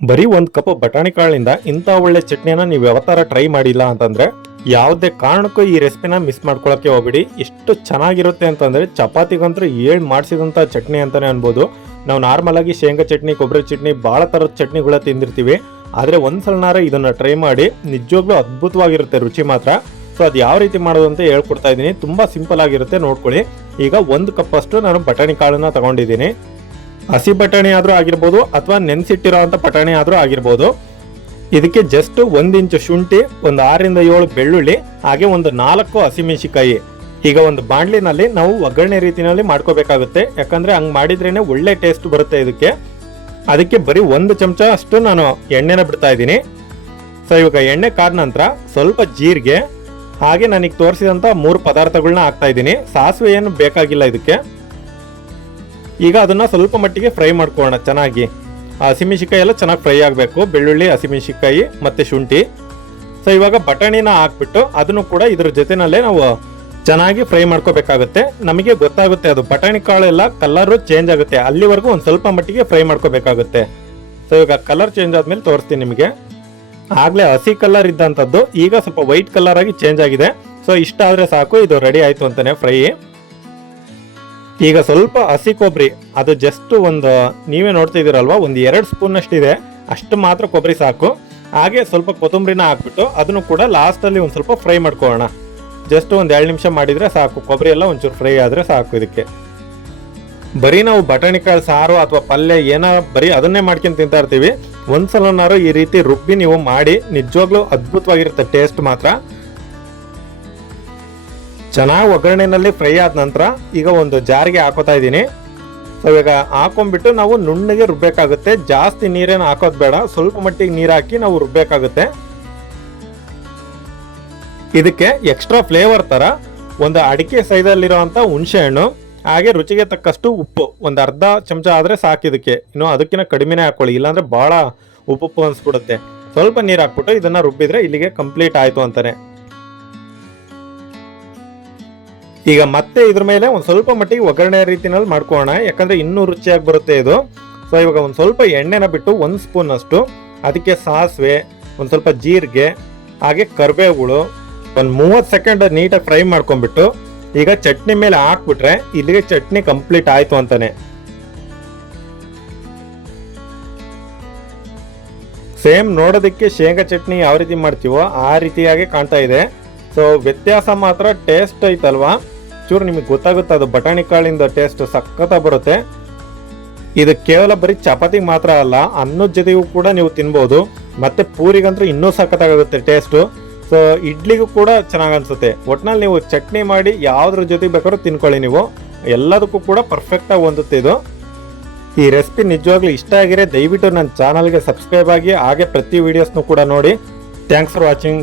ಬರೀ ಒಂದು ಕಪ್ ಬಟಾಣಿ ಕಾಳಿಂದ ಇಂಥ ಒಳ್ಳೆ ಚಟ್ನಿನ ನೀವು ಯಾವತ್ತಾರ ಟ್ರೈ ಮಾಡಿಲ್ಲ ಅಂತಂದ್ರೆ ಯಾವುದೇ ಕಾರಣಕ್ಕೂ ಈ ರೆಸಿಪಿನ ಮಿಸ್ ಮಾಡ್ಕೊಳಕ್ಕೆ ಹೋಗ್ಬಿಡಿ. ಎಷ್ಟು ಚೆನ್ನಾಗಿರುತ್ತೆ ಅಂತಂದ್ರೆ ಚಪಾತಿಗಂತೂ ಏಳು ಮಾಡಿಸಿದಂಥ ಚಟ್ನಿ ಅಂತಾನೆ ಅನ್ಬೋದು. ನಾವು ನಾರ್ಮಲ್ ಆಗಿ ಶೇಂಗಾ ಚಟ್ನಿ ಕೊಬ್ಬರಿ ಚಟ್ನಿ ಭಾಳ ಥರದ ಚಟ್ನಿಗಳ ತಿಂದಿರ್ತೀವಿ. ಆದರೆ ಒಂದ್ಸಲನಾರ ಇದನ್ನ ಟ್ರೈ ಮಾಡಿ ನಿಜವಾಗ್ಲೂ ಅದ್ಭುತವಾಗಿರುತ್ತೆ ರುಚಿ ಮಾತ್ರ. ಸೊ ಅದು ಯಾವ ರೀತಿ ಮಾಡೋದು ಅಂತ ಹೇಳ್ಕೊಡ್ತಾ ಇದ್ದೀನಿ. ತುಂಬಾ ಸಿಂಪಲ್ ಆಗಿರುತ್ತೆ, ನೋಡ್ಕೊಳ್ಳಿ. ಈಗ ಒಂದು ಕಪ್ ಅಷ್ಟು ನಾನು ಬಟಾಣಿ ಕಾಳನ್ನ ತಗೊಂಡಿದ್ದೀನಿ. ಹಸಿ ಬಟಾಣಿ ಆದರೂ ಆಗಿರ್ಬೋದು ಅಥವಾ ನೆನೆಸಿಟ್ಟಿರೋವಂಥ ಬಟಾಣಿ ಆದರೂ ಆಗಿರ್ಬೋದು. ಇದಕ್ಕೆ ಜಸ್ಟ್ ಒಂದು ಇಂಚು ಶುಂಠಿ, ಒಂದು ಆರರಿಂದ ಏಳು ಬೆಳ್ಳುಳ್ಳಿ, ಹಾಗೆ ಒಂದು ನಾಲ್ಕು ಹಸಿಮೆಣಸಿಕಾಯಿ ಈಗ ಒಂದು ಬಾಂಡ್ಲಿನಲ್ಲಿ ನಾವು ಒಗ್ಗರಣೆ ರೀತಿಯಲ್ಲಿ ಮಾಡ್ಕೋಬೇಕಾಗುತ್ತೆ. ಯಾಕಂದರೆ ಹಂಗೆ ಮಾಡಿದ್ರೇ ಒಳ್ಳೆ ಟೇಸ್ಟ್ ಬರುತ್ತೆ ಇದಕ್ಕೆ. ಅದಕ್ಕೆ ಬರೀ ಒಂದು ಚಮಚ ಅಷ್ಟು ನಾನು ಎಣ್ಣೆನ ಬಿಡ್ತಾ ಇದ್ದೀನಿ. ಸೊ ಇವಾಗ ಎಣ್ಣೆ ಕಾದ ನಂತರ ಸ್ವಲ್ಪ ಜೀರಿಗೆ, ಹಾಗೆ ನನಗೆ ತೋರಿಸಿದಂಥ ಮೂರು ಪದಾರ್ಥಗಳನ್ನ ಹಾಕ್ತಾ ಇದ್ದೀನಿ. ಸಾಸಿವೆ ಏನು ಬೇಕಾಗಿಲ್ಲ ಇದಕ್ಕೆ. ಈಗ ಅದನ್ನ ಸ್ವಲ್ಪ ಮಟ್ಟಿಗೆ ಫ್ರೈ ಮಾಡ್ಕೊಳ್ಳೋಣ ಚೆನ್ನಾಗಿ. ಆ ಹಸಿಮೆಣಸಿಕಾಯಿ ಎಲ್ಲ ಚೆನ್ನಾಗಿ ಫ್ರೈ ಆಗಬೇಕು. ಬೆಳ್ಳುಳ್ಳಿ ಹಸಿಮೆಣಸಿಕಾಯಿ ಮತ್ತು ಶುಂಠಿ. ಸೊ ಇವಾಗ ಬಟಾಣಿನ ಹಾಕ್ಬಿಟ್ಟು ಅದನ್ನು ಕೂಡ ಇದ್ರ ಜೊತೆನಲ್ಲೇ ನಾವು ಚೆನ್ನಾಗಿ ಫ್ರೈ ಮಾಡ್ಕೋಬೇಕಾಗುತ್ತೆ. ನಮಗೆ ಗೊತ್ತಾಗುತ್ತೆ ಅದು ಬಟಾಣಿ ಕಾಳು ಎಲ್ಲ ಕಲರು ಚೇಂಜ್ ಆಗುತ್ತೆ. ಅಲ್ಲಿವರೆಗೂ ಒಂದು ಸ್ವಲ್ಪ ಮಟ್ಟಿಗೆ ಫ್ರೈ ಮಾಡ್ಕೋಬೇಕಾಗುತ್ತೆ. ಸೊ ಇವಾಗ ಕಲರ್ ಚೇಂಜ್ ಆದಮೇಲೆ ತೋರಿಸ್ತೀನಿ ನಿಮಗೆ. ಆಗಲೇ ಹಸಿ ಕಲರ್ ಇದ್ದಂಥದ್ದು. ಈಗ ಸ್ವಲ್ಪ ವೈಟ್ ಕಲರ್ ಆಗಿ ಚೇಂಜ್ ಆಗಿದೆ. ಸೊ ಇಷ್ಟ ಆದರೆ ಸಾಕು. ಇದು ರೆಡಿ ಆಯಿತು ಅಂತಲೇ ಫ್ರೈ ಈಗ ಸ್ವಲ್ಪ ಹಸಿ ಕೊಬ್ಬರಿ ಅದು ಜಸ್ಟ್ ಒಂದು, ನೀವೇ ನೋಡ್ತಾ ಇದೀರಲ್ವಾ ಒಂದು ಎರಡು ಸ್ಪೂನ್ ಅಷ್ಟಿದೆ ಅಷ್ಟು ಮಾತ್ರ ಕೊಬ್ಬರಿ ಸಾಕು. ಹಾಗೆ ಸ್ವಲ್ಪ ಕೊತ್ತಂಬರಿನ ಹಾಕ್ಬಿಟ್ಟು ಅದನ್ನು ಕೂಡ ಲಾಸ್ಟಲ್ಲಿ ಒಂದು ಸ್ವಲ್ಪ ಫ್ರೈ ಮಾಡ್ಕೊಳ್ಳೋಣ. ಜಸ್ಟ್ ಒಂದು ಎರಡು ನಿಮಿಷ ಮಾಡಿದರೆ ಸಾಕು. ಕೊಬ್ಬರಿ ಎಲ್ಲ ಒಂಚೂರು ಫ್ರೈ ಆದರೆ ಸಾಕು ಇದಕ್ಕೆ. ಬರೀ ನಾವು ಬಟಾಣಿ ಕಾಳು, ಸಾರು ಅಥವಾ ಪಲ್ಯ ಏನೋ ಬರೀ ಅದನ್ನೇ ಮಾಡ್ಕೊಂಡು ತಿಂತಾ ಇರ್ತೀವಿ. ಒಂದ್ಸಲನಾರು ಈ ರೀತಿ ರುಬ್ಬಿ ನೀವು ಮಾಡಿ, ನಿಜವಾಗ್ಲೂ ಅದ್ಭುತವಾಗಿರುತ್ತೆ ಟೇಸ್ಟ್ ಮಾತ್ರ. ಚೆನ್ನಾಗಿ ಒಗ್ಗರಣೆಯಲ್ಲಿ ಫ್ರೈ ಆದ ನಂತರ ಈಗ ಒಂದು ಜಾರಿಗೆ ಹಾಕೋತಾ ಇದ್ದೀನಿ. ಸೊ ಈಗ ಹಾಕೊಂಡ್ಬಿಟ್ಟು ನಾವು ನುಣ್ಣಗೆ ರುಬ್ಬೇಕಾಗುತ್ತೆ. ಜಾಸ್ತಿ ನೀರೇನು ಹಾಕೋದು ಬೇಡ. ಸ್ವಲ್ಪ ಮಟ್ಟಿಗೆ ನೀರು ಹಾಕಿ ನಾವು ರುಬ್ಬೇಕಾಗುತ್ತೆ. ಇದಕ್ಕೆ ಎಕ್ಸ್ಟ್ರಾ ಫ್ಲೇವರ್ ಥರ ಒಂದು ಅಡಿಕೆ ಸೈಜಲ್ಲಿರೋವಂಥ ಹುಣಸೆ ಹಣ್ಣು, ಹಾಗೆ ರುಚಿಗೆ ತಕ್ಕಷ್ಟು ಉಪ್ಪು. ಒಂದು ಅರ್ಧ ಚಮಚ ಆದರೆ ಸಾಕು ಇದಕ್ಕೆ. ಇನ್ನು ಅದಕ್ಕಿಂತ ಕಡಿಮೆನೇ ಹಾಕೊಳ್ಳಿ. ಇಲ್ಲಾಂದರೆ ಭಾಳ ಉಪ್ಪು ಉಪ್ಪು ಅನ್ಸ್ಬಿಡುತ್ತೆ. ಸ್ವಲ್ಪ ನೀರು ಹಾಕ್ಬಿಟ್ಟು ಇದನ್ನು ರುಬ್ಬಿದ್ರೆ ಇಲ್ಲಿಗೆ ಕಂಪ್ಲೀಟ್ ಆಯಿತು ಅಂತಾನೆ. ಈಗ ಮತ್ತೆ ಇದ್ರ ಮೇಲೆ ಒಂದು ಸ್ವಲ್ಪ ಮಟ್ಟಿಗೆ ಒಗ್ಗರಣೆ ರೀತಿನಲ್ಲಿ ಮಾಡ್ಕೋಣ ಯಾಕಂದ್ರೆ ಇನ್ನೂ ರುಚಿಯಾಗಿ ಬರುತ್ತೆ ಇದು. ಸೊ ಇವಾಗ ಒಂದು ಸ್ವಲ್ಪ ಎಣ್ಣೆನ ಬಿಟ್ಟು ಒಂದು ಸ್ಪೂನ್ ಅಷ್ಟು. ಅದಕ್ಕೆ ಸಾಸಿವೆ, ಒಂದು ಸ್ವಲ್ಪ ಜೀರಿಗೆ, ಹಾಗೆ ಕರಿಬೇವುಗಳು ಒಂದು ಮೂವತ್ತು ಸೆಕೆಂಡ್ ನೀಟಾಗಿ ಫ್ರೈ ಮಾಡ್ಕೊಂಡ್ಬಿಟ್ಟು ಈಗ ಚಟ್ನಿ ಮೇಲೆ ಹಾಕ್ಬಿಟ್ರೆ ಇಲ್ಲಿಗೆ ಚಟ್ನಿ ಕಂಪ್ಲೀಟ್ ಆಯ್ತು ಅಂತಾನೆ. ಸೇಮ್ ನೋಡೋದಕ್ಕೆ ಶೇಂಗಾ ಚಟ್ನಿ ಯಾವ ರೀತಿ ಮಾಡ್ತೀವೋ ಆ ರೀತಿಯಾಗಿ ಕಾಣ್ತಾ ಇದೆ. ಸೊ ವ್ಯತ್ಯಾಸ ಮಾತ್ರ ಟೇಸ್ಟ್ ಐತಲ್ವಾ? ಚೂರು ನಿಮಗೆ ಗೊತ್ತಾಗುತ್ತೆ, ಅದು ಬಟಾಣಿ ಕಾಳಿಂದ ಟೇಸ್ಟ್ ಸಖತ್ತ ಬರುತ್ತೆ. ಇದು ಕೇವಲ ಬರೀ ಚಪಾತಿ ಮಾತ್ರ ಅಲ್ಲ, ಅನ್ನದ ಜೊತೆಗೂ ಕೂಡ ನೀವು ತಿನ್ಬೋದು. ಮತ್ತೆ ಪೂರಿಗಂತೂ ಇನ್ನೂ ಸಖತ್ತಾಗುತ್ತೆ ಟೇಸ್ಟು ಸೊ ಇಡ್ಲಿಗೂ ಕೂಡ ಚೆನ್ನಾಗಿ ಅನ್ಸುತ್ತೆ. ಒಟ್ನಲ್ಲಿ ನೀವು ಚಟ್ನಿ ಮಾಡಿ ಯಾವುದ್ರ ಜೊತೆ ಬೇಕಾದ್ರೂ ತಿನ್ಕೊಳ್ಳಿ ನೀವು. ಎಲ್ಲದಕ್ಕೂ ಕೂಡ ಪರ್ಫೆಕ್ಟಾಗಿ ಹೊಂದುತ್ತೆ ಇದು. ಈ ರೆಸಿಪಿ ನಿಜವಾಗ್ಲೂ ಇಷ್ಟ ಆಗಿದ್ರೆ ದಯವಿಟ್ಟು ನನ್ನ ಚಾನಲ್ಗೆ ಸಬ್ಸ್ಕ್ರೈಬ್ ಆಗಿ, ಹಾಗೆ ಪ್ರತಿ ವೀಡಿಯೋಸ್ನು ಕೂಡ ನೋಡಿ. Thanks for watching